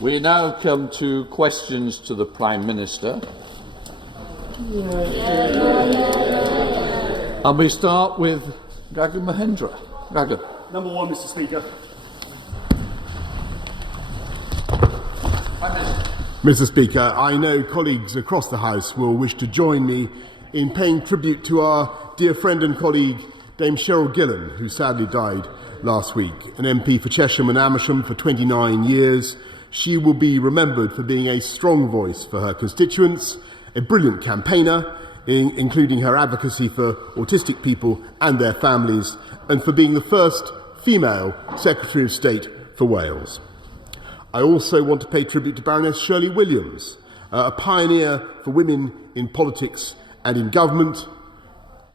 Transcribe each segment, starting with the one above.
We now come to questions to the Prime Minister. And we start with Gagan Mahendra. Gagan. Number one, Mr. Speaker. Mr. Speaker, I know colleagues across the House will wish to join me in paying tribute to our dear friend and colleague, Dame Cheryl Gillan, who sadly died last week. An MP for Chesham and Amersham for 29 years, she will be remembered for being a strong voice for her constituents, a brilliant campaigner, including her advocacy for autistic people and their families, and for being the first female Secretary of State for Wales. I also want to pay tribute to Baroness Shirley Williams, a pioneer for women in politics and in government,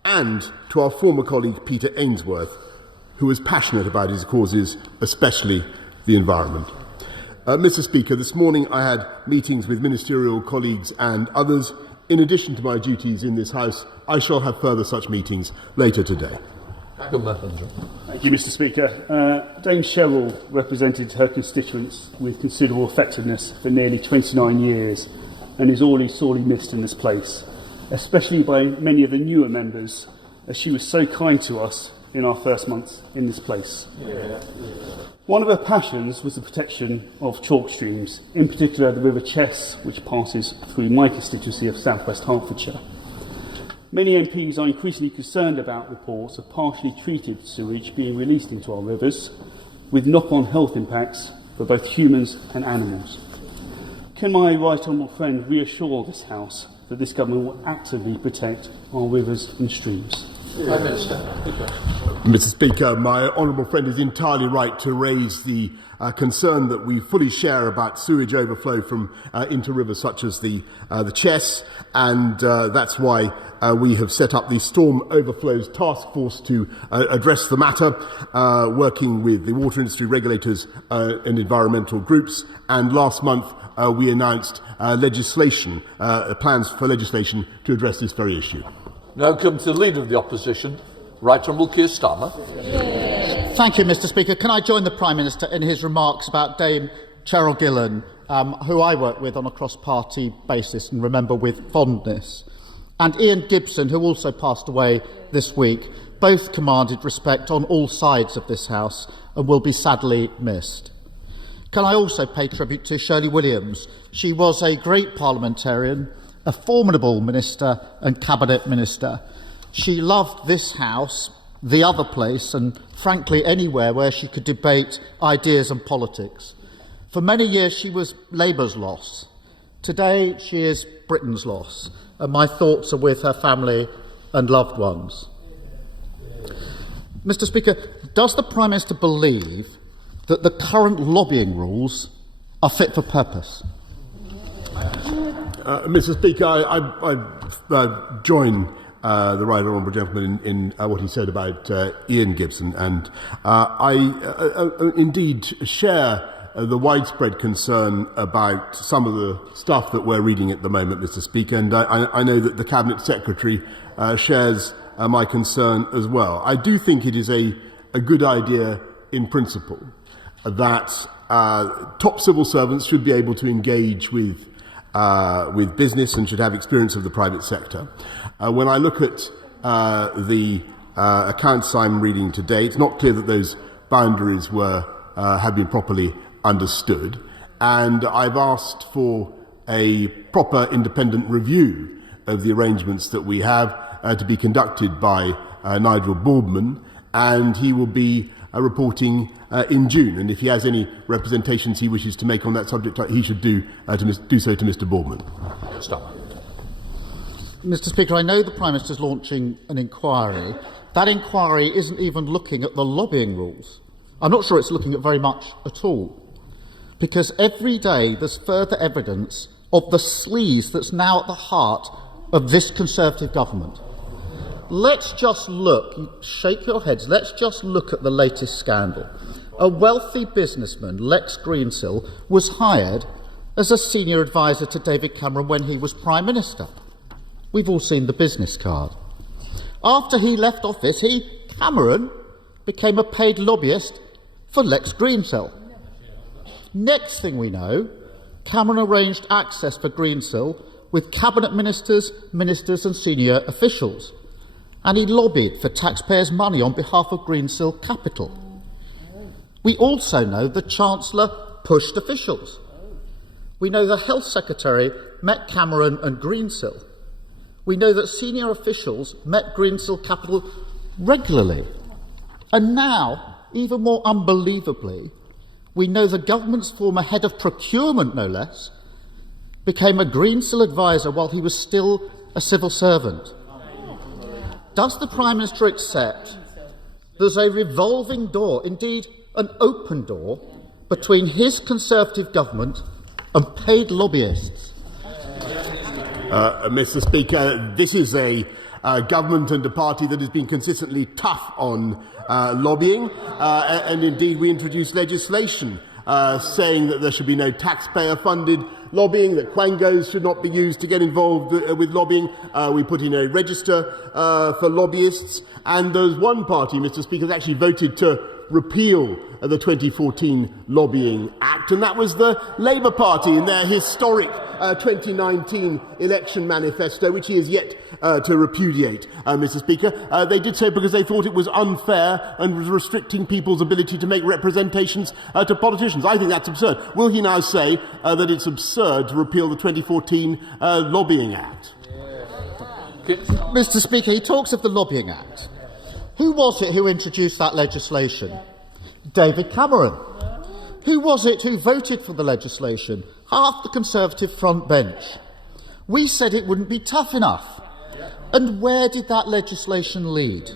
and to our former colleague Peter Ainsworth, who was passionate about his causes, especially the environment. Mr. Speaker, this morning I had meetings with ministerial colleagues and others. In addition to my duties in this House, I shall have further such meetings later today. Thank you, Mr. Speaker. Dame Cheryl represented her constituents with considerable effectiveness for nearly 29 years and is already sorely missed in this place, especially by many of the newer members, as she was so kind to us in our first months in this place. One of her passions was the protection of chalk streams, in particular the River Chess, which passes through my constituency of South West Hertfordshire. Many MPs are increasingly concerned about reports of partially treated sewage being released into our rivers, with knock-on health impacts for both humans and animals. Can my right honourable friend reassure this House that this government will actively protect our rivers and streams? Mr. Speaker, my honourable friend is entirely right to raise the concern that we fully share about sewage overflow from into rivers such as the Chess, and that's why we have set up the Storm Overflows Task Force to address the matter, working with the water industry regulators and environmental groups. And last month we announced plans for legislation to address this very issue. Now come to the Leader of the Opposition, Right Honourable Keir Starmer. Thank you, Mr. Speaker. Can I join the Prime Minister in his remarks about Dame Cheryl Gillan, who I work with on a cross-party basis and remember with fondness, and Ian Gibson, who also passed away this week. Both commanded respect on all sides of this House and will be sadly missed. Can I also pay tribute to Shirley Williams? She was a great parliamentarian, a formidable minister and cabinet minister. She loved this House, the other place, and frankly anywhere where she could debate ideas and politics. For many years she was Labour's loss. Today she is Britain's loss, and my thoughts are with her family and loved ones. Mr. Speaker, does the Prime Minister believe that the current lobbying rules are fit for purpose? Mr. Speaker, I join the right honourable gentleman in what he said about Ian Gibson, and I indeed share the widespread concern about some of the stuff that we're reading at the moment, Mr. Speaker, and I know that the Cabinet Secretary shares my concern as well. I do think it is a good idea in principle that top civil servants should be able to engage with business and should have experience of the private sector. When I look at the accounts I'm reading today, it's not clear that those boundaries have been properly understood, and I've asked for a proper independent review of the arrangements that we have to be conducted by Nigel Boardman, and he will be reporting in June, and if he has any representations he wishes to make on that subject, he should do so to Mr. Boardman. Stop. Mr. Speaker, I know the Prime Minister is launching an inquiry. That inquiry isn't even looking at the lobbying rules. I'm not sure it's looking at very much at all, because every day there's further evidence of the sleaze that's now at the heart of this Conservative government. Let's just look, shake your heads, let's just look at the latest scandal. A wealthy businessman, Lex Greensill, was hired as a senior advisor to David Cameron when he was Prime Minister. We've all seen the business card. After he left office, Cameron, became a paid lobbyist for Lex Greensill. Next thing we know, Cameron arranged access for Greensill with cabinet ministers and senior officials, and he lobbied for taxpayers' money on behalf of Greensill Capital. We also know the Chancellor pushed officials. We know the Health Secretary met Cameron and Greensill. We know that senior officials met Greensill Capital regularly. And now, even more unbelievably, we know the government's former head of procurement, no less, became a Greensill advisor while he was still a civil servant. Does the Prime Minister accept there's a revolving door, indeed an open door, between his Conservative government and paid lobbyists? Mr. Speaker, this is a government and a party that has been consistently tough on lobbying, and indeed we introduced legislation saying that there should be no taxpayer-funded lobbying, that quangos should not be used to get involved with lobbying. We put in a register for lobbyists, and there's one party, Mr. Speaker, that actually voted to repeal the 2014 Lobbying Act, and that was the Labour Party in their historic 2019 election manifesto, which he is yet to repudiate, Mr. Speaker. They did so because they thought it was unfair and was restricting people's ability to make representations to politicians. I think that's absurd. Will he now say that it's absurd to repeal the 2014 Lobbying Act? Mr. Speaker, he talks of the Lobbying Act. Who was it who introduced that legislation? David Cameron. Who was it who voted for the legislation? Half the Conservative front bench. We said it wouldn't be tough enough. And where did that legislation lead?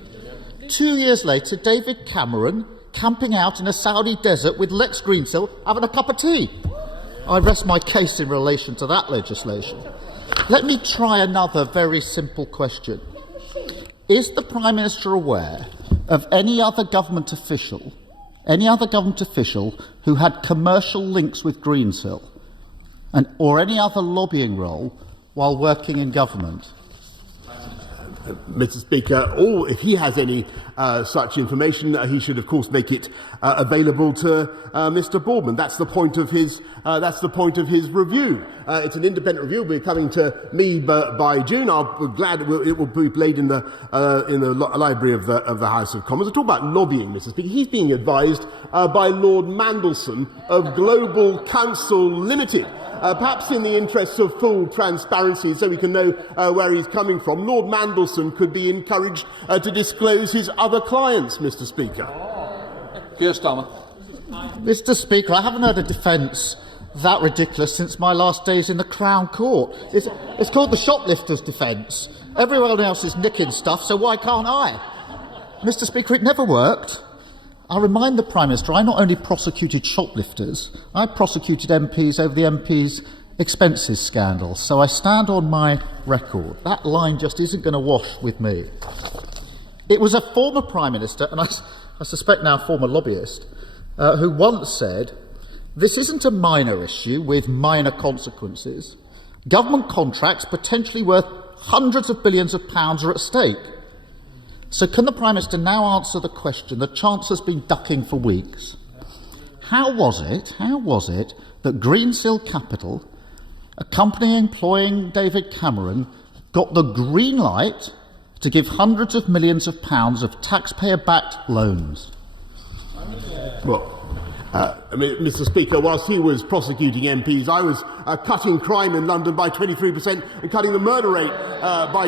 2 years later, David Cameron camping out in a Saudi desert with Lex Greensill having a cup of tea. I rest my case in relation to that legislation. Let me try another very simple question. Is the Prime Minister aware of any other government official who had commercial links with Greensill or any other lobbying role while working in government? Mr. Speaker, or if he has any such information, he should, of course, make it available to Mr. Boardman. That's the point of his. That's the point of his review. It's an independent review. It'll be coming to me by June. I'll be glad it will be played in the library of the House of Commons. I talk about lobbying, Mr. Speaker. He's being advised by Lord Mandelson of Global Counsel Limited. Perhaps in the interests of full transparency, so we can know where he's coming from, Lord Mandelson could be encouraged to disclose his other clients, Mr. Speaker. Keir Starmer. Mr. Speaker, I haven't heard a defence that ridiculous since my last days in the Crown Court. It's called the shoplifter's defence. Everyone else is nicking stuff, so why can't I? Mr. Speaker, it never worked. I remind the Prime Minister, I not only prosecuted shoplifters, I prosecuted MPs over the MPs' expenses scandal, so I stand on my record. That line just isn't going to wash with me. It was a former Prime Minister, and I suspect now a former lobbyist, who once said, "This isn't a minor issue with minor consequences. Government contracts potentially worth hundreds of billions of pounds are at stake." So can the Prime Minister now answer the question the Chancellor's been ducking for weeks? How was it that Greensill Capital, a company employing David Cameron, got the green light to give hundreds of millions of pounds of taxpayer-backed loans? Well, Mr. Speaker, whilst he was prosecuting MPs, I was cutting crime in London by 23% and cutting the murder rate by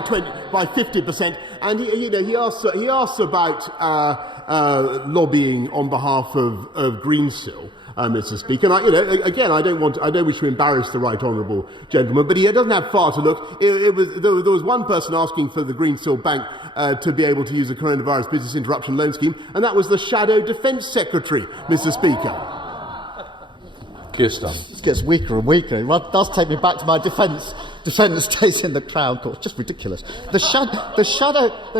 50%. And he asks about lobbying on behalf of Greensill, Mr. Speaker. And I don't wish to embarrass the right honourable gentleman, but he doesn't have far to look. There was one person asking for the Greensill Bank to be able to use the coronavirus business interruption loan scheme, and that was the Shadow Defence Secretary, Mr. Speaker. Keir Starmer. This gets weaker and weaker. It does take me back to my defence days in the Crown Court. It's just ridiculous. The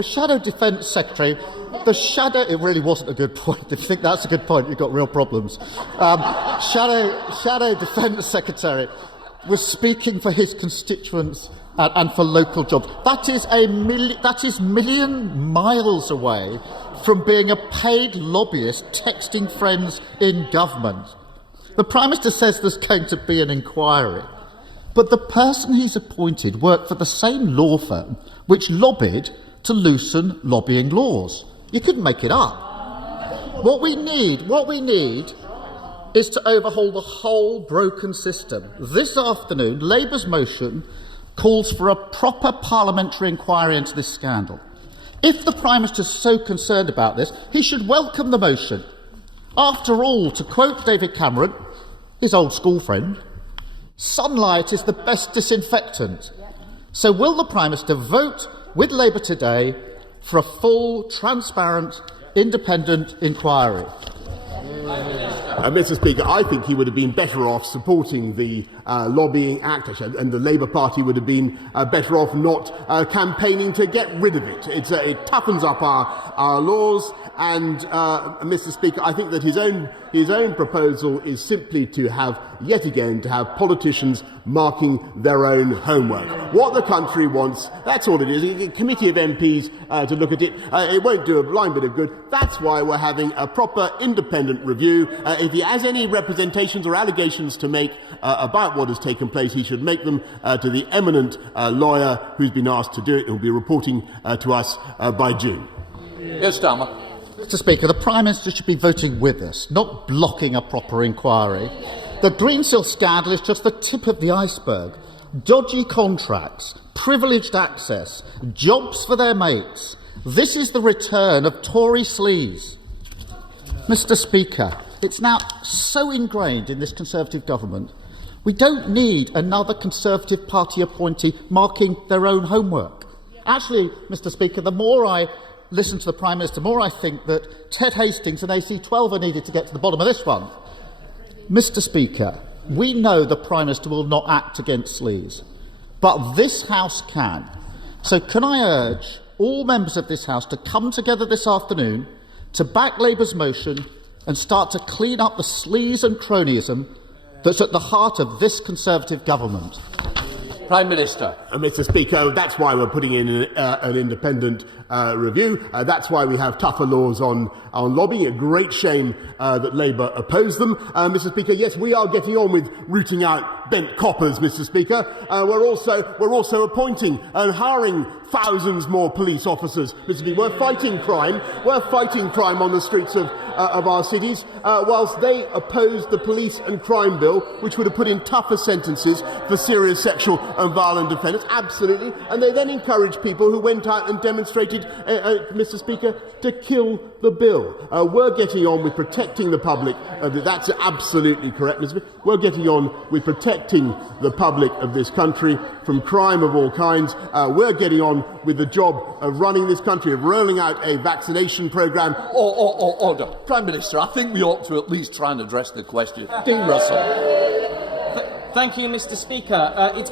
Shadow Defence Secretary, it really wasn't a good point. If you think that's a good point, you've got real problems. Shadow Defence Secretary was speaking for his constituents and for local jobs. That is million miles away from being a paid lobbyist texting friends in government. The Prime Minister says there's going to be an inquiry, but the person he's appointed worked for the same law firm which lobbied to loosen lobbying laws. You couldn't make it up. What we need is to overhaul the whole broken system. This afternoon, Labour's motion calls for a proper parliamentary inquiry into this scandal. If the Prime Minister is so concerned about this, he should welcome the motion. After all, to quote David Cameron, his old school friend, sunlight is the best disinfectant. So will the Prime Minister vote with Labour today for a full, transparent, independent inquiry? Mr. Speaker, I think he would have been better off supporting the Lobbying Act, and the Labour Party would have been better off not campaigning to get rid of it. It toughens up our laws, and Mr. Speaker, I think that his own proposal is simply to have, yet again, to have politicians marking their own homework. What the country wants, that's all it is. A committee of MPs to look at it. It won't do a blind bit of good. That's why we're having a proper independent review. If he has any representations or allegations to make about what has taken place, he should make them to the eminent lawyer who's been asked to do it and will be reporting to us by June. Yes, Starmer. Mr. Speaker, the Prime Minister should be voting with us, not blocking a proper inquiry. The Greensill scandal is just the tip of the iceberg. Dodgy contracts, privileged access, jobs for their mates. This is the return of Tory sleaze. Mr. Speaker, it's now so ingrained in this Conservative government, we don't need another Conservative Party appointee marking their own homework. Actually, Mr. Speaker, the more I listen to the Prime Minister, the more I think that Ted Hastings and AC12 are needed to get to the bottom of this one. Mr. Speaker, we know the Prime Minister will not act against sleaze, but this House can. So can I urge all members of this House to come together this afternoon to back Labour's motion and start to clean up the sleaze and cronyism that's at the heart of this Conservative government? Prime Minister. Mr. Speaker, that's why we're putting in an independent review. That's why we have tougher laws on lobbying. A great shame that Labour opposed them. Mr. Speaker, yes, we are getting on with rooting out bent coppers, Mr. Speaker. We're also appointing and hiring thousands more police officers, Mr. Speaker. We're fighting crime. We're fighting crime on the streets of our cities, whilst they opposed the police and crime bill, which would have put in tougher sentences for serious sexual and violent offenders. Absolutely. And they then encouraged people who went out and demonstrated, Mr. Speaker, to kill the bill. We're getting on with protecting the public. That's absolutely correct, Mr. Speaker. We're getting on with protecting the public of this country from crime of all kinds. We're getting on with the job of running this country, of rolling out a vaccination programme. Order. Prime Minister, I think we ought to at least try and address the question. Dean Russell. Thank you, Mr. Speaker. It's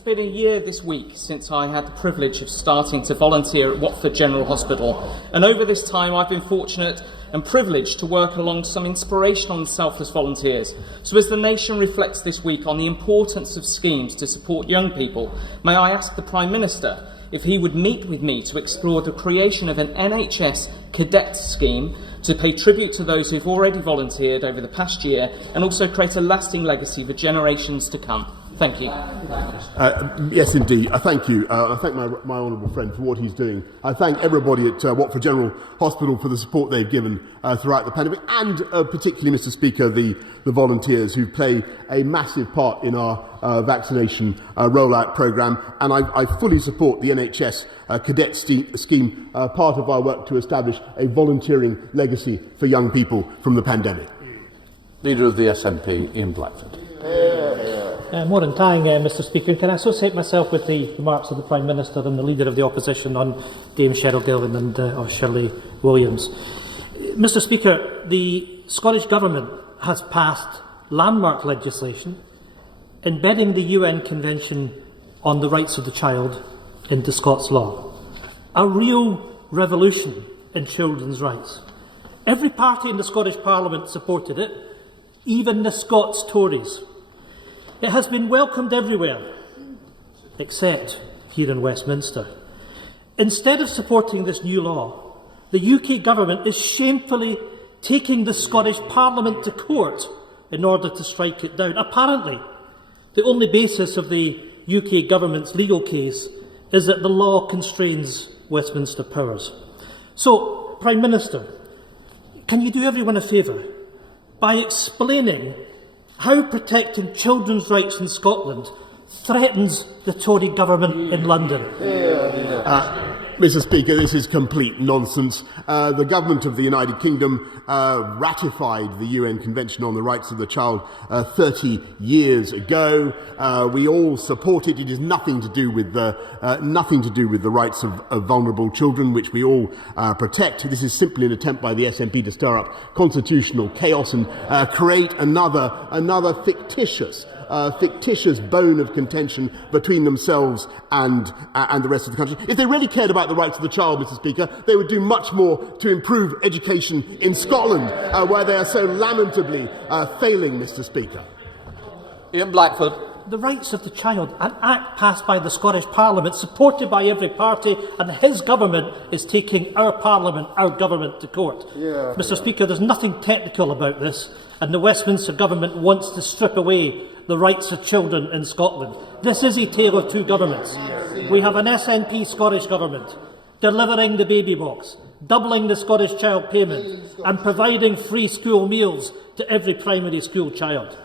been a year this week since I had the privilege of starting to volunteer at Watford General Hospital, and over this time I've been fortunate and privileged to work along some inspirational and selfless volunteers. So as the nation reflects this week on the importance of schemes to support young people, may I ask the Prime Minister if he would meet with me to explore the creation of an NHS cadets scheme to pay tribute to those who've already volunteered over the past year and also create a lasting legacy for generations to come. Thank you. Yes, indeed. Thank you. I thank my honourable friend for what he's doing. I thank everybody at Watford General Hospital for the support they've given throughout the pandemic, and particularly, Mr. Speaker, the volunteers who play a massive part in our vaccination rollout programme. And I fully support the NHS cadet scheme, part of our work to establish a volunteering legacy for young people from the pandemic. Leader of the SNP, Ian Blackford. More than tying, Mr. Speaker, can I associate myself with the remarks of the Prime Minister and the Leader of the Opposition on Dame Cheryl Gillan and Shirley Williams. Mr. Speaker, the Scottish Government has passed landmark legislation embedding the UN Convention on the Rights of the Child into Scots law. A real revolution in children's rights. Every party in the Scottish Parliament supported it, even the Scots Tories. It has been welcomed everywhere, except here in Westminster. Instead of supporting this new law, the UK Government is shamefully taking the Scottish Parliament to court in order to strike it down. Apparently, the only basis of the UK government's legal case is that the law constrains Westminster powers. So, Prime Minister, can you do everyone a favour by explaining how protecting children's rights in Scotland threatens the Tory government in London? Mr. Speaker, this is complete nonsense. The government of the United Kingdom ratified the UN Convention on the Rights of the Child 30 years ago. We all support it. It is nothing to do with the rights of vulnerable children, which we all protect. This is simply an attempt by the SNP to stir up constitutional chaos and create another fictitious bone of contention between themselves and the rest of the country. If they really cared about the rights of the child, Mr. Speaker, they would do much more to improve education in Scotland, where they are so lamentably failing, Mr. Speaker. Ian Blackford. The rights of the child, an act passed by the Scottish Parliament, supported by every party, and his government is taking our Parliament, our government, to court. Mr. Speaker, there's nothing technical about this, and the Westminster government wants to strip away the rights of children in Scotland. This is a tale of two governments. We have an SNP Scottish government delivering the baby box, doubling the Scottish child payment, and providing free school meals to every primary school child.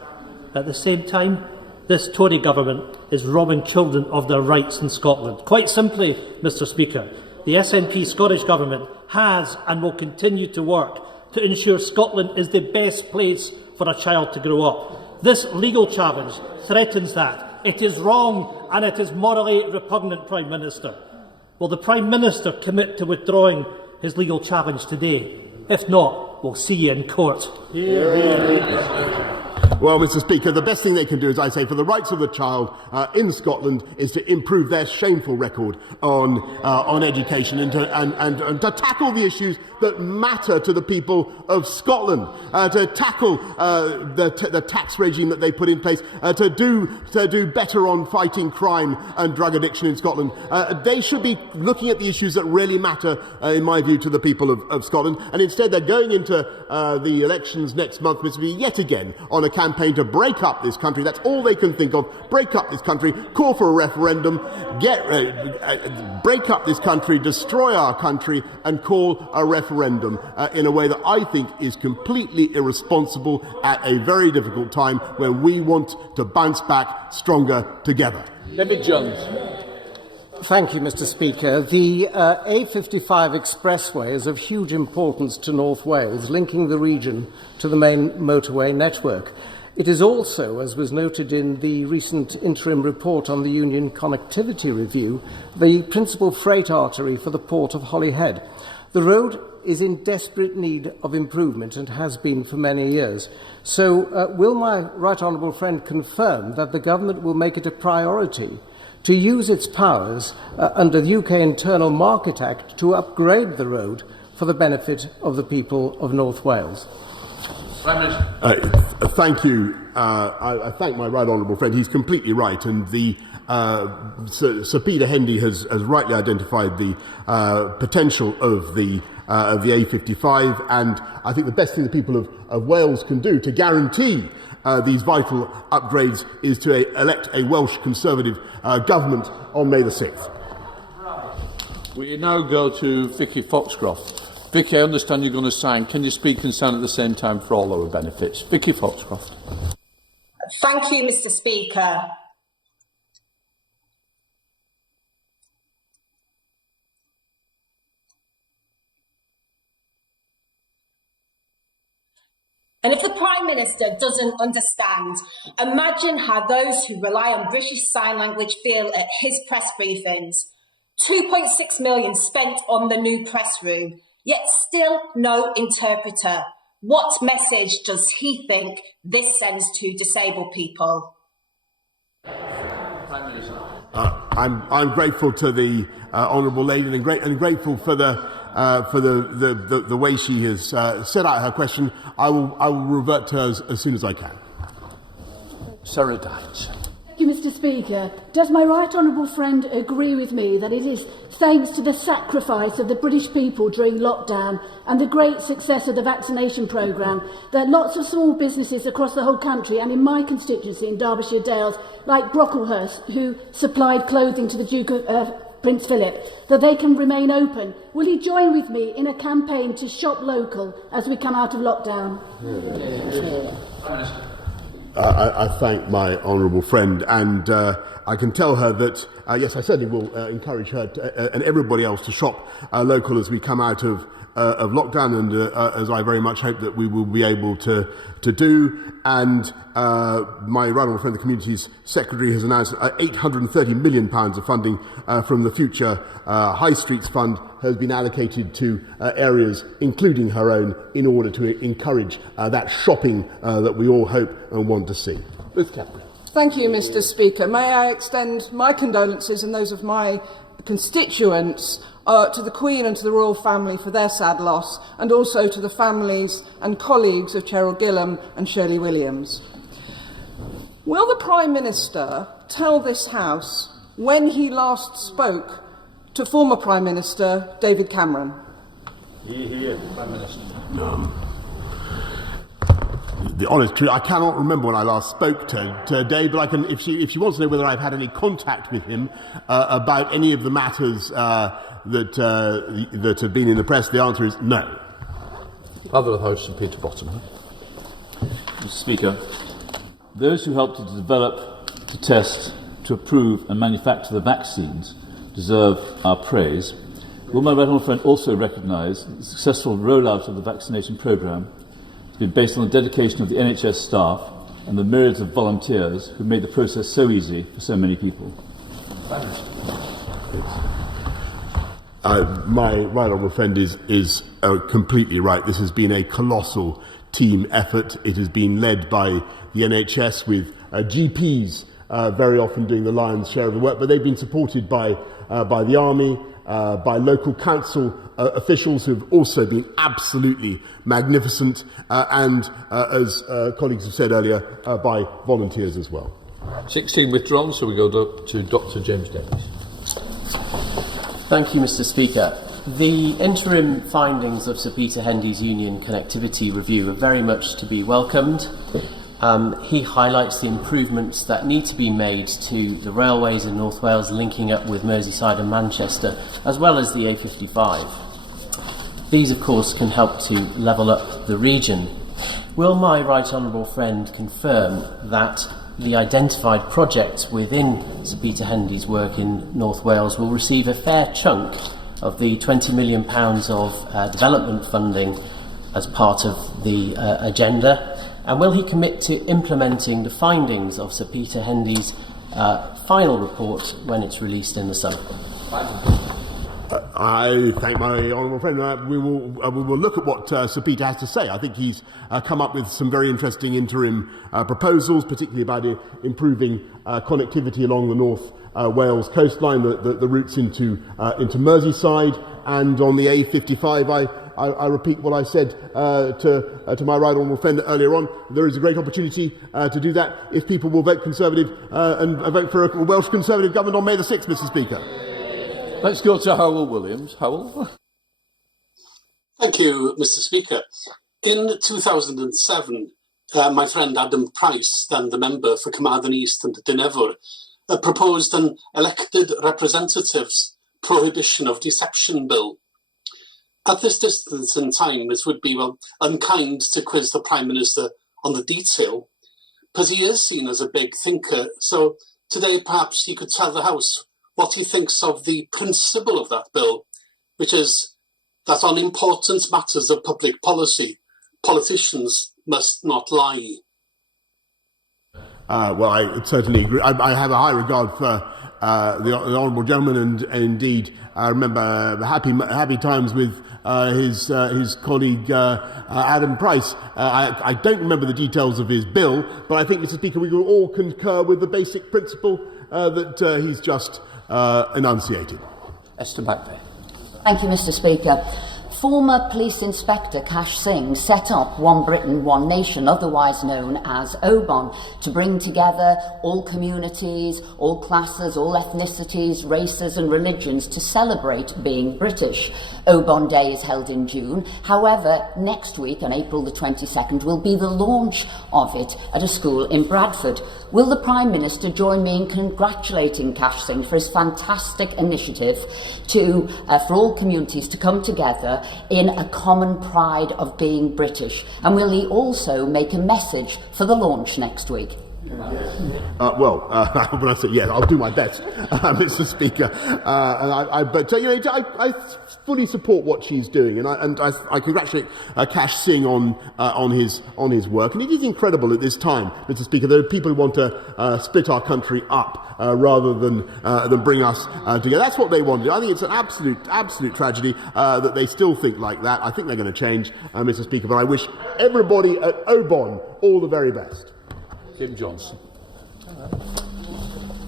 At the same time, this Tory government is robbing children of their rights in Scotland. Quite simply, Mr. Speaker, the SNP Scottish government has and will continue to work to ensure Scotland is the best place for a child to grow up. This legal challenge threatens that. It is wrong and it is morally repugnant, Prime Minister. Will the Prime Minister commit to withdrawing his legal challenge today? If not, we'll see you in court. Well, Mr. Speaker, the best thing they can do, as I say, for the rights of the child in Scotland is to improve their shameful record on education and to tackle the issues that matter to the people of Scotland, to tackle the tax regime that they put in place, to do better on fighting crime and drug addiction in Scotland. They should be looking at the issues that really matter, in my view, to the people of Scotland. And instead, they're going into the elections next month, Mr. Speaker, yet again on a campaign to break up this country. That's all they can think of. Break up this country, call for a referendum, break up this country, destroy our country, and call a referendum in a way that I think is completely irresponsible at a very difficult time when we want to bounce back stronger together. David Jones. Thank you, Mr. Speaker. The A55 expressway is of huge importance to North Wales, linking the region to the main motorway network. It is also, as was noted in the recent interim report on the Union Connectivity Review, the principal freight artery for the port of Holyhead. The road is in desperate need of improvement and has been for many years. So will my right honourable friend confirm that the government will make it a priority to use its powers under the UK Internal Market Act to upgrade the road for the benefit of the people of North Wales? Thank you. I thank my right honourable friend. He's completely right, and the Sir Peter Hendy has rightly identified the potential of the A55, and I think the best thing the people of Wales can do to guarantee these vital upgrades is to elect a Welsh Conservative government on May the 6th. We now go to Vicky Foxcroft. Vicky, I understand you're going to sign. Can you speak and sign at the same time for all our benefits? Vicky Foxcroft. Thank you, Mr. Speaker. And if the Prime Minister doesn't understand, imagine how those who rely on British Sign Language feel at his press briefings. 2.6 million spent on the new press room, yet still no interpreter. What message does he think this sends to disabled people? I'm grateful to the honourable lady and grateful for the way she has set out her question. I will revert to her as soon as I can. Sarah Dines. Thank you, Mr. Speaker. Does my right honourable friend agree with me that it is thanks to the sacrifice of the British people during lockdown and the great success of the vaccination programme that lots of small businesses across the whole country and in my constituency in Derbyshire Dales, like Brocklehurst, who supplied clothing to the Duke of Prince Philip, that they can remain open? Will he join with me in a campaign to shop local as we come out of lockdown? I thank my honourable friend, and I can tell her that, yes, I certainly will encourage her and everybody else to shop local as we come out of lockdown, and as I very much hope that we will be able to do. And my right honourable friend, the Communities Secretary, has announced £830 million of funding from the Future High Streets Fund has been allocated to areas, including her own, in order to encourage that shopping that we all hope and want to see. Thank you, Mr. Speaker. May I extend my condolences and those of my constituents to the Queen and to the royal family for their sad loss, and also to the families and colleagues of Cheryl Gillam and Shirley Williams. Will the Prime Minister tell this House when he last spoke to former Prime Minister David Cameron? Prime Minister. No. The honest truth, I cannot remember when I last spoke to Dave, but I can, if she wants to know whether I've had any contact with him about any of the matters that have been in the press, the answer is no. Father of the House, Sir Peter Bottom. Mr. Speaker, those who helped to develop, to test, to approve and manufacture the vaccines deserve our praise. Will my right honourable friend also recognise that the successful rollout of the vaccination programme has been based on the dedication of the NHS staff and the myriads of volunteers who made the process so easy for so many people? My right honourable friend is completely right. This has been a colossal team effort. It has been led by the NHS with GPs very often doing the lion's share of the work, but they've been supported by the Army, by local council officials who have also been absolutely magnificent, and as colleagues have said earlier, by volunteers as well. 16 withdrawn, so we go to Dr. James Davies. Thank you, Mr. Speaker. The interim findings of Sir Peter Hendy's Union Connectivity Review are very much to be welcomed. He highlights the improvements that need to be made to the railways in North Wales linking up with Merseyside and Manchester, as well as the A55. These, of course, can help to level up the region. Will my right honourable friend confirm that the identified projects within Sir Peter Hendy's work in North Wales will receive a fair chunk of the £20 million of development funding as part of the agenda? And will he commit to implementing the findings of Sir Peter Hendy's final report when it's released in the summer? I thank my honourable friend. We will look at what Sir Peter has to say. I think he's come up with some very interesting interim proposals, particularly about improving connectivity along the North Wales coastline, the routes into Merseyside, and on the A55. I repeat what I said to my right honourable friend earlier on. There is a great opportunity to do that if people will vote Conservative and vote for a Welsh Conservative government on May the 6th, Mr. Speaker. Let's go to Howell Williams. Howell. Thank you, Mr. Speaker. In 2007, my friend Adam Price, then the member for Carmarthen East and Dynevor, proposed an elected representatives prohibition of deception bill. At this distance in time, it would be, unkind to quiz the Prime Minister on the detail, because he is seen as a big thinker. So today, perhaps he could tell the House what he thinks of the principle of that bill, which is that on important matters of public policy, politicians must not lie. Well, I certainly agree. I have a high regard for the honourable gentleman, and indeed, I remember happy times with his colleague Adam Price. I don't remember the details of his bill, but I think, Mr. Speaker, we will all concur with the basic principle that he's just enunciated. Esther Backbay. Thank you, Mr. Speaker. Former Police Inspector Kash Singh set up One Britain, One Nation, otherwise known as OBON, to bring together all communities, all classes, all ethnicities, races and religions to celebrate being British. OBON Day is held in June. However, next week, on April the 22nd, will be the launch of it at a school in Bradford. Will the Prime Minister join me in congratulating Kash Singh for his fantastic initiative for all communities to come together in a common pride of being British? And will he also make a message for the launch next week? When I say yes, I'll do my best, Mr. Speaker. I fully support what she's doing, and I congratulate Kash Singh on his work. And it is incredible at this time, Mr. Speaker. There are people who want to split our country up rather than bring us together. That's what they want to do. I think it's an absolute tragedy that they still think like that. I think they're going to change, Mr. Speaker. But I wish everybody at OBON all the very best. Jim Johnson.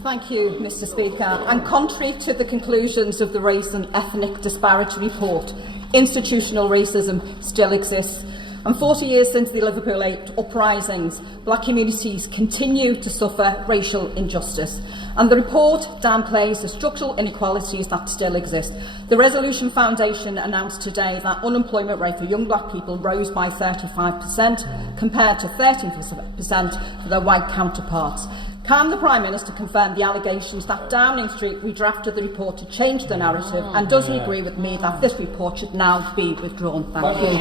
Thank you, Mr. Speaker. And contrary to the conclusions of the Race and Ethnic Disparity Report, institutional racism still exists. And 40 years since the Liverpool 8 uprisings, black communities continue to suffer racial injustice. And the report downplays the structural inequalities that still exist. The Resolution Foundation announced today that unemployment rate for young black people rose by 35% compared to 13% for their white counterparts. Can the Prime Minister confirm the allegations that Downing Street redrafted the report to change the narrative, and does he agree with me that this report should now be withdrawn? Thank you.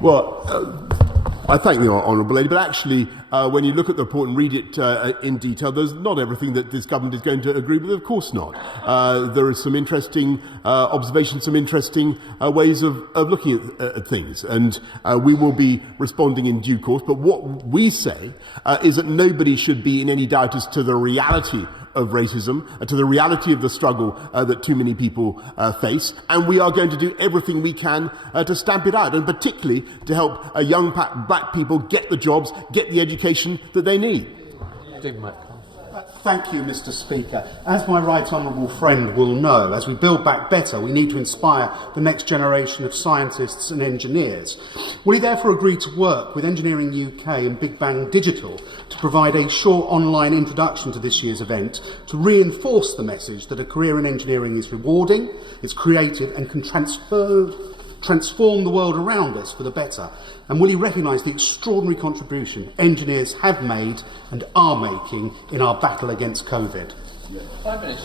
Well, I thank the Honourable Lady, but actually, when you look at the report and read it in detail, there's not everything that this government is going to agree with. Of course not. There are some interesting observations, some interesting ways of looking at things, and we will be responding in due course. But what we say is that nobody should be in any doubt as to the reality of racism, to the reality of the struggle that too many people face, and we are going to do everything we can to stamp it out, and particularly to help young black people get the jobs, get the education that they need. Thank you, Mr. Speaker. As my right honourable friend will know, as we build back better, we need to inspire the next generation of scientists and engineers. Will he therefore agree to work with Engineering UK and Big Bang Digital to provide a short online introduction to this year's event to reinforce the message that a career in engineering is rewarding, it's creative and can transform the world around us for the better? And will he recognise the extraordinary contribution engineers have made and are making in our battle against COVID? 5 minutes.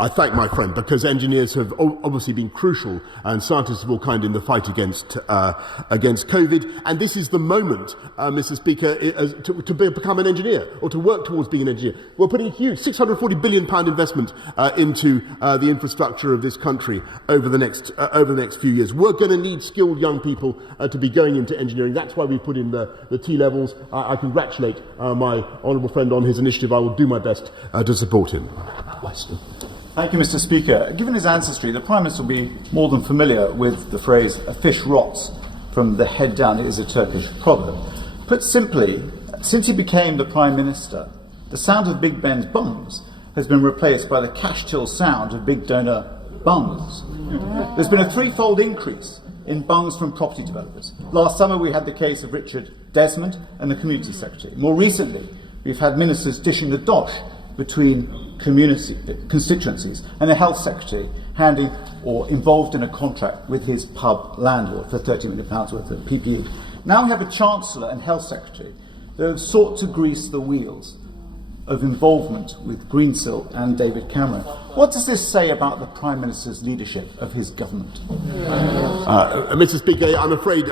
I thank my friend, because engineers have obviously been crucial, and scientists of all kind, in the fight against COVID. And this is the moment, Mr. Speaker, to become an engineer, or to work towards being an engineer. We're putting a huge £640 billion investment into the infrastructure of this country over the next few years. We're going to need skilled young people to be going into engineering. That's why we put in the T-levels. I congratulate my honourable friend on his initiative. I will do my best to support him. Weston. Thank you, Mr. Speaker. Given his ancestry, the Prime Minister will be more than familiar with the phrase, "a fish rots from the head down." It is a Turkish proverb. Put simply, since he became the Prime Minister, the sound of Big Ben's bungs has been replaced by the cash-till sound of big donor bungs. There's been a threefold increase in bungs from property developers. Last summer we had the case of Richard Desmond and the Community Secretary. More recently, we've had ministers dishing the dosh between constituencies, and the Health Secretary handing or involved in a contract with his pub landlord for £30 million worth of PPE. Now we have a Chancellor and Health Secretary that have sought to grease the wheels of involvement with Greensill and David Cameron. What does this say about the Prime Minister's leadership of his government? Mr. Speaker, I'm afraid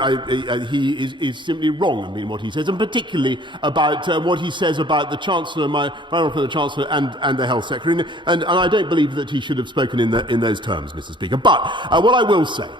he is simply wrong in what he says, and particularly about what he says about the Chancellor, my honourable friend, the Chancellor, and the Health Secretary. And I don't believe that he should have spoken in those terms, Mr. Speaker. But what I will say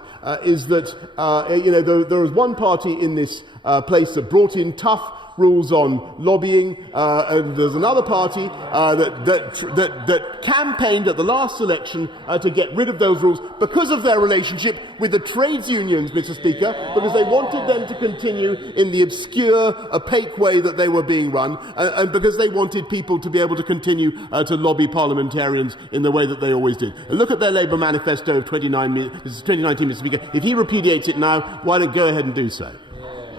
is that there is one party in this place that brought in tough rules on lobbying, and there's another party that campaigned at the last election to get rid of those rules because of their relationship with the trades unions, Mr. Speaker, because they wanted them to continue in the obscure, opaque way that they were being run, and because they wanted people to be able to continue to lobby parliamentarians in the way that they always did. And look at their Labour manifesto of 2019, Mr. Speaker. If he repudiates it now, why don't go ahead and do so?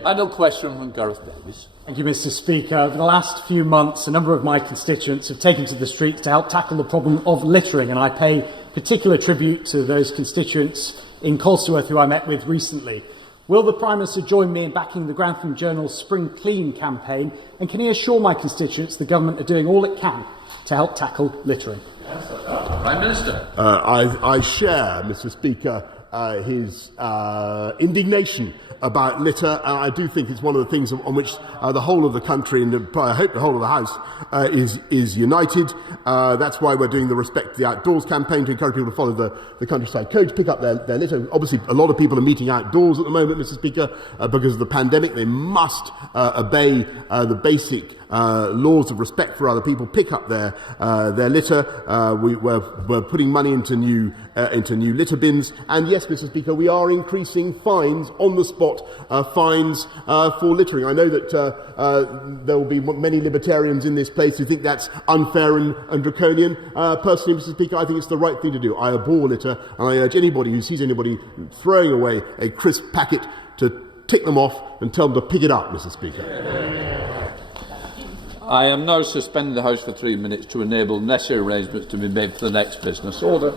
Final question from Gareth Davis. Thank you, Mr. Speaker. Over the last few months, a number of my constituents have taken to the streets to help tackle the problem of littering, and I pay particular tribute to those constituents in Colsterworth who I met with recently. Will the Prime Minister join me in backing the Grantham Journal's Spring Clean campaign, and can he assure my constituents the government are doing all it can to help tackle littering? Prime Minister. I share, Mr. Speaker, his indignation about litter. I do think it's one of the things on which the whole of the country, and I hope the whole of the House, is united. That's why we're doing the Respect the Outdoors campaign to encourage people to follow the countryside code, to pick up their litter. Obviously, a lot of people are meeting outdoors at the moment, Mr. Speaker, because of the pandemic. They must obey the basic laws of respect for other people, pick up their litter. We're putting money into new litter bins, and yes, Mr. Speaker, we are increasing fines on the spot, fines for littering. I know that there will be many libertarians in this place who think that's unfair and draconian. Personally, Mr. Speaker, I think it's the right thing to do. I abhor litter, and I urge anybody who sees anybody throwing away a crisp packet to tick them off and tell them to pick it up, Mr. Speaker. I am now suspending the House for 3 minutes to enable necessary arrangements to be made for the next business. Order.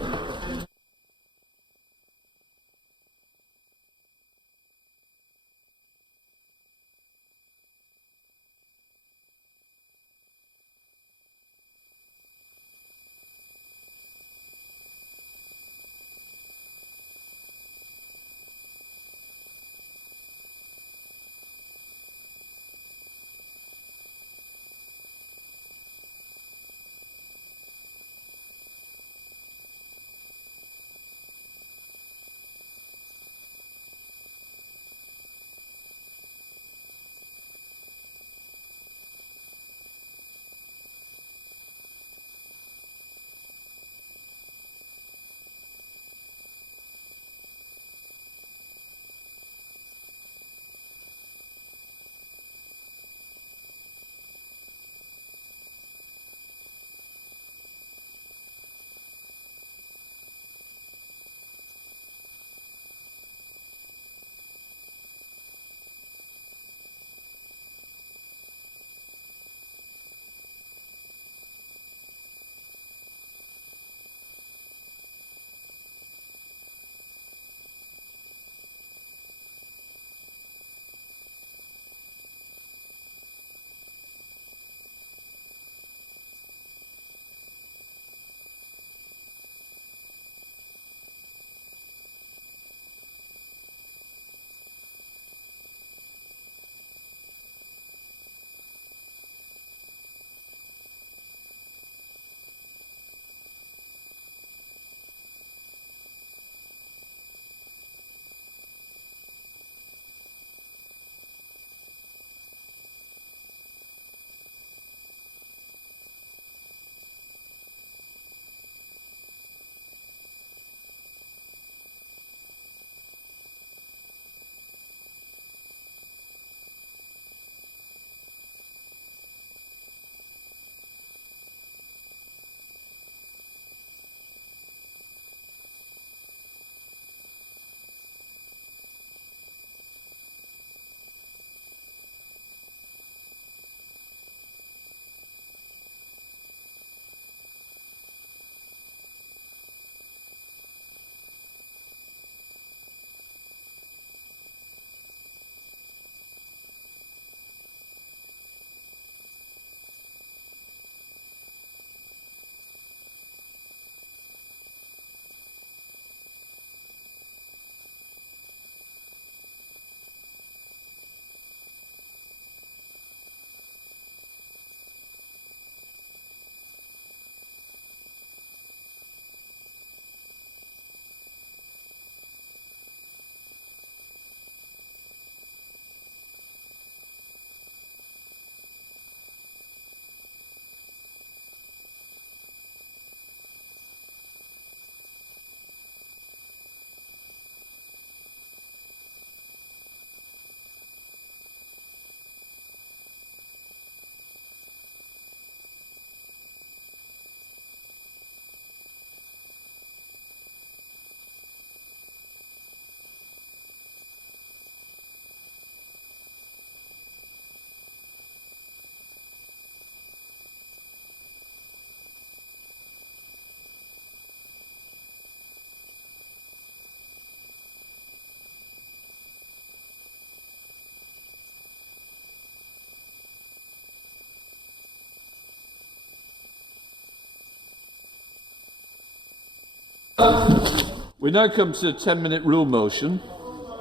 We now come to the 10-minute rule motion.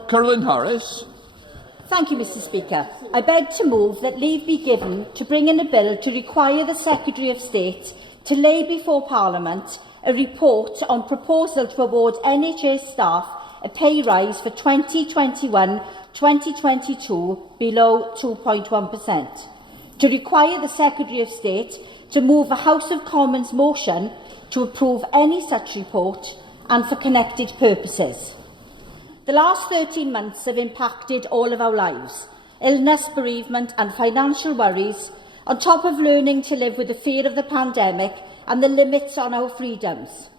Caroline Harris. Thank you, Mr Speaker. I beg to move that leave be given to bring in a bill to require the Secretary of State to lay before Parliament a report on proposal to award NHS staff a pay rise for 2021-2022 below 2.1%. To require the Secretary of State to move a House of Commons motion to approve any such report and for connected purposes. The last 13 months have impacted all of our lives. Illness, bereavement and financial worries, on top of learning to live with the fear of the pandemic and the limits on our freedoms.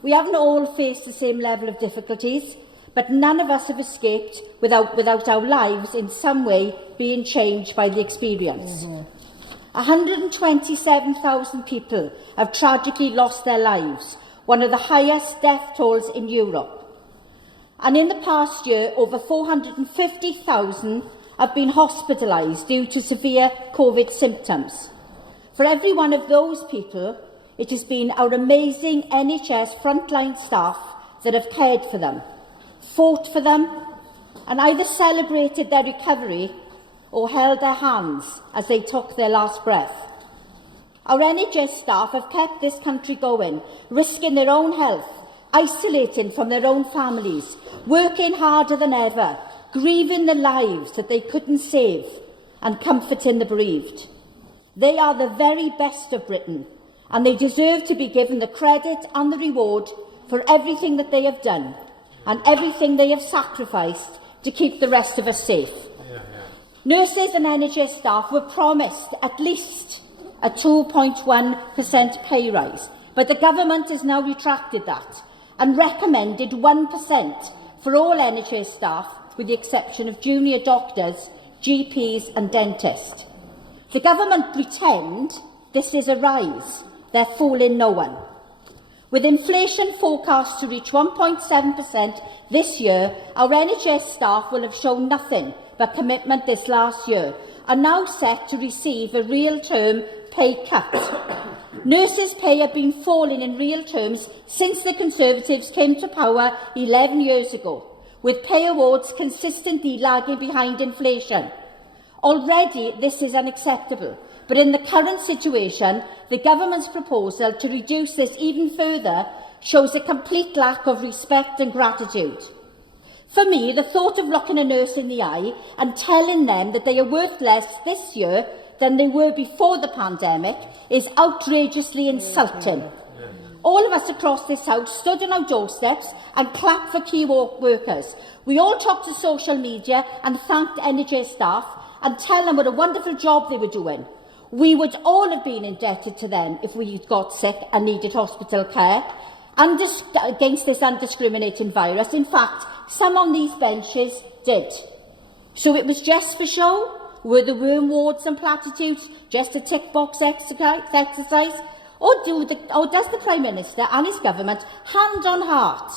We haven't all faced the same level of difficulties, but none of us have escaped without our lives in some way being changed by the experience. 127,000 people have tragically lost their lives, one of the highest death tolls in Europe. And in the past year, over 450,000 have been hospitalised due to severe COVID symptoms. For every one of those people, it has been our amazing NHS frontline staff that have cared for them, fought for them, and either celebrated their recovery or held their hands as they took their last breath. Our NHS staff have kept this country going, risking their own health, isolating from their own families, working harder than ever, grieving the lives that they couldn't save, and comforting the bereaved. They are the very best of Britain, and they deserve to be given the credit and the reward for everything that they have done and everything they have sacrificed to keep the rest of us safe. Nurses and NHS staff were promised at least a 2.1% pay rise, but the government has now retracted that and recommended 1% for all NHS staff, with the exception of junior doctors, GPs and dentists. The government pretend this is a rise. They're fooling no one. With inflation forecast to reach 1.7% this year, our NHS staff will have shown nothing but commitment this last year, are now set to receive a real-term pay cut. Nurses' pay have been falling in real terms since the Conservatives came to power 11 years ago, with pay awards consistently lagging behind inflation. Already this is unacceptable, but in the current situation, the government's proposal to reduce this even further shows a complete lack of respect and gratitude. For me, the thought of looking a nurse in the eye and telling them that they are worth less this year than they were before the pandemic is outrageously insulting. All of us across this House stood on our doorsteps and clapped for key workers. We all took to social media and thanked NHS staff and tell them what a wonderful job they were doing. We would all have been indebted to them if we got sick and needed hospital care against this undiscriminating virus. In fact, some on these benches did. So it was just for show? Were the worm wards and platitudes just a tick-box exercise? Or does the Prime Minister and his government, hand on heart,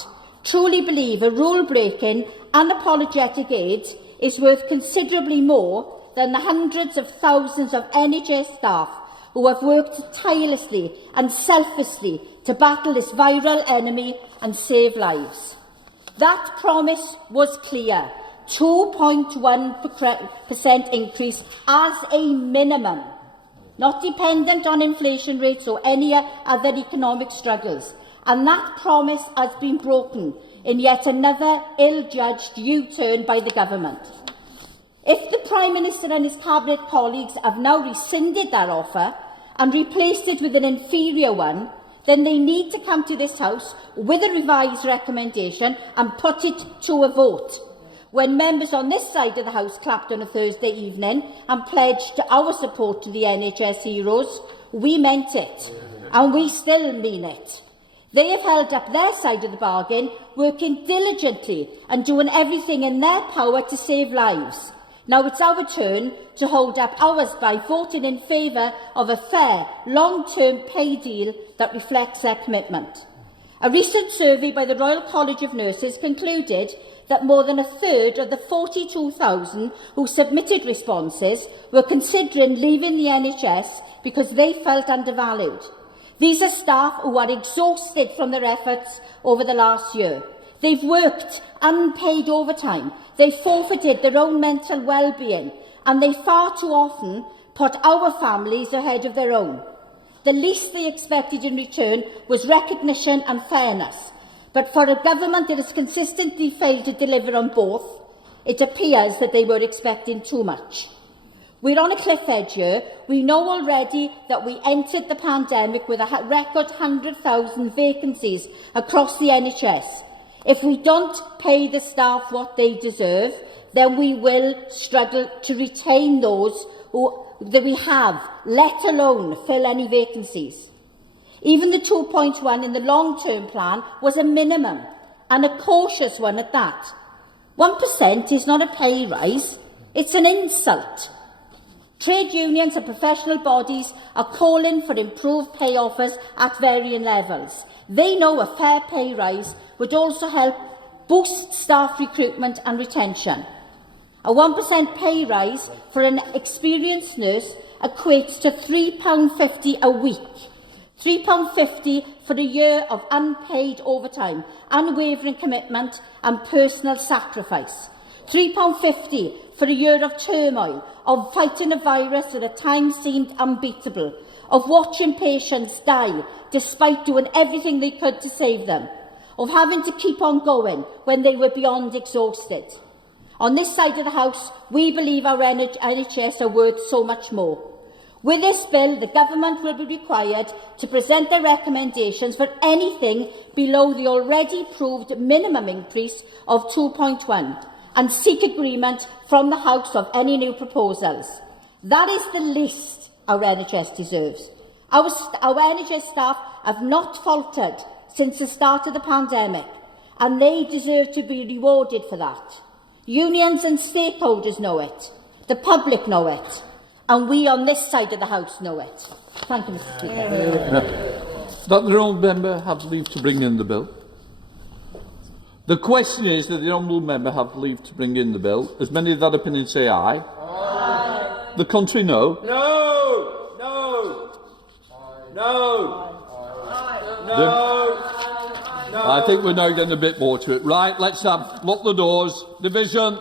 truly believe a rule-breaking, unapologetic aid is worth considerably more than the hundreds of thousands of NHS staff who have worked tirelessly and selflessly to battle this viral enemy and save lives? That promise was clear. 2.1% increase as a minimum, not dependent on inflation rates or any other economic struggles. And that promise has been broken in yet another ill-judged U-turn by the government. If the Prime Minister and his Cabinet colleagues have now rescinded that offer and replaced it with an inferior one, then they need to come to this House with a revised recommendation and put it to a vote. When members on this side of the House clapped on a Thursday evening and pledged our support to the NHS heroes, we meant it, and we still mean it. They have held up their side of the bargain, working diligently and doing everything in their power to save lives. Now it's our turn to hold up ours by voting in favour of a fair, long-term pay deal that reflects their commitment. A recent survey by the Royal College of Nurses concluded that more than a third of the 42,000 who submitted responses were considering leaving the NHS because they felt undervalued. These are staff who are exhausted from their efforts over the last year. They've worked unpaid overtime, they've forfeited their own mental well-being, and they far too often put our families ahead of their own. The least they expected in return was recognition and fairness, but for a government that has consistently failed to deliver on both, it appears that they were expecting too much. We're on a cliff edge here. We know already that we entered the pandemic with a record 100,000 vacancies across the NHS. If we don't pay the staff what they deserve, then we will struggle to retain those that we have, let alone fill any vacancies. Even the 2.1 in the long-term plan was a minimum, and a cautious one at that. 1% is not a pay rise, it's an insult. Trade unions and professional bodies are calling for improved pay offers at varying levels. They know a fair pay rise would also help boost staff recruitment and retention. A 1% pay rise for an experienced nurse equates to £3.50 a week. £3.50 for a year of unpaid overtime, unwavering commitment and personal sacrifice. £3.50 for a year of turmoil, of fighting a virus that at times seemed unbeatable, of watching patients die despite doing everything they could to save them, of having to keep on going when they were beyond exhausted. On this side of the House, we believe our NHS are worth so much more. With this bill, the Government will be required to present their recommendations for anything below the already proved minimum increase of 2.1 and seek agreement from the House of any new proposals. That is the least our NHS deserves. Our NHS staff have not faltered since the start of the pandemic, and they deserve to be rewarded for that. Unions and stakeholders know it, the public know it, and we on this side of the House know it. Thank you, Mr. Speaker. Does the honourable member have leave to bring in the bill? The question is that the honourable member have leave to bring in the bill. As many of that opinion say aye. Aye. The contrary, no. No. No. No. No. No. I think we're now getting a bit more to it. Right, let's lock the doors. Division.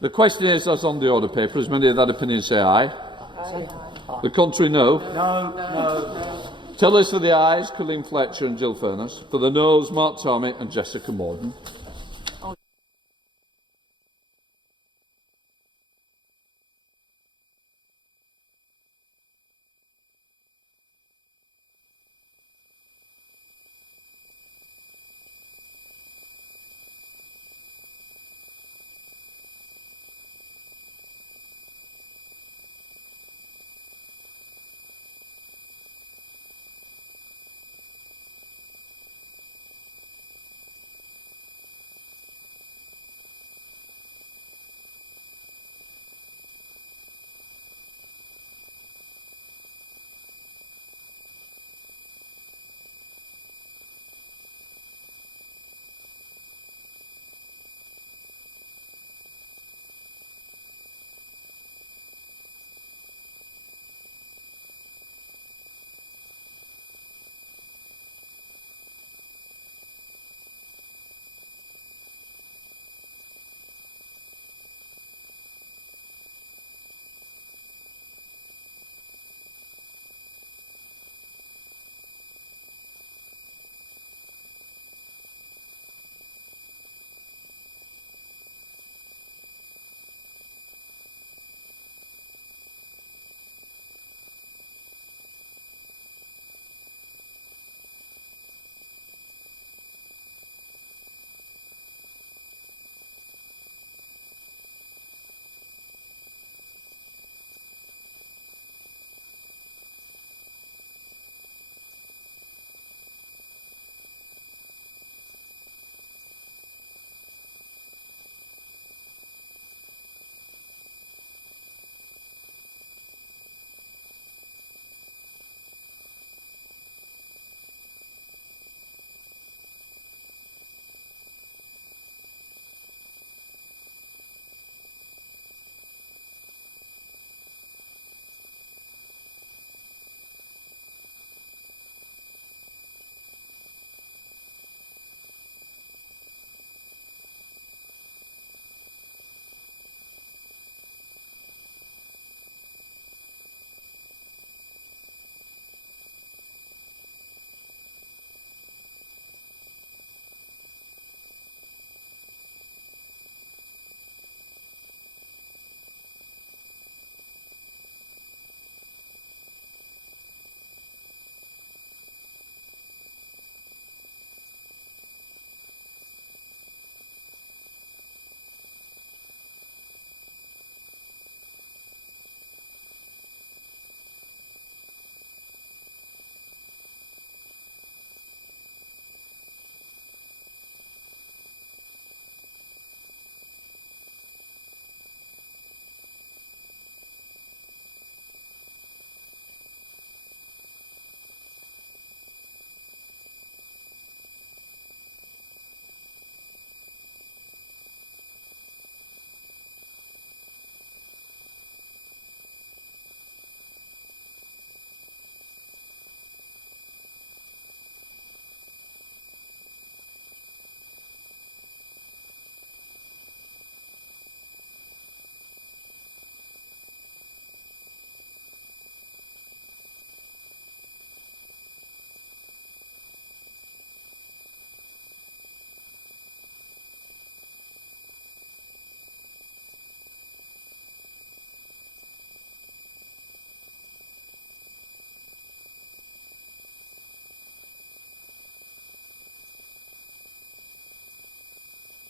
The question is, as on the order paper, as many of that opinion say aye. Aye. The contrary, no. No. No. Tell us for the ayes, Colleen Fletcher and Jill Furness. For the noes, Mark Tommy and Jessica Morden.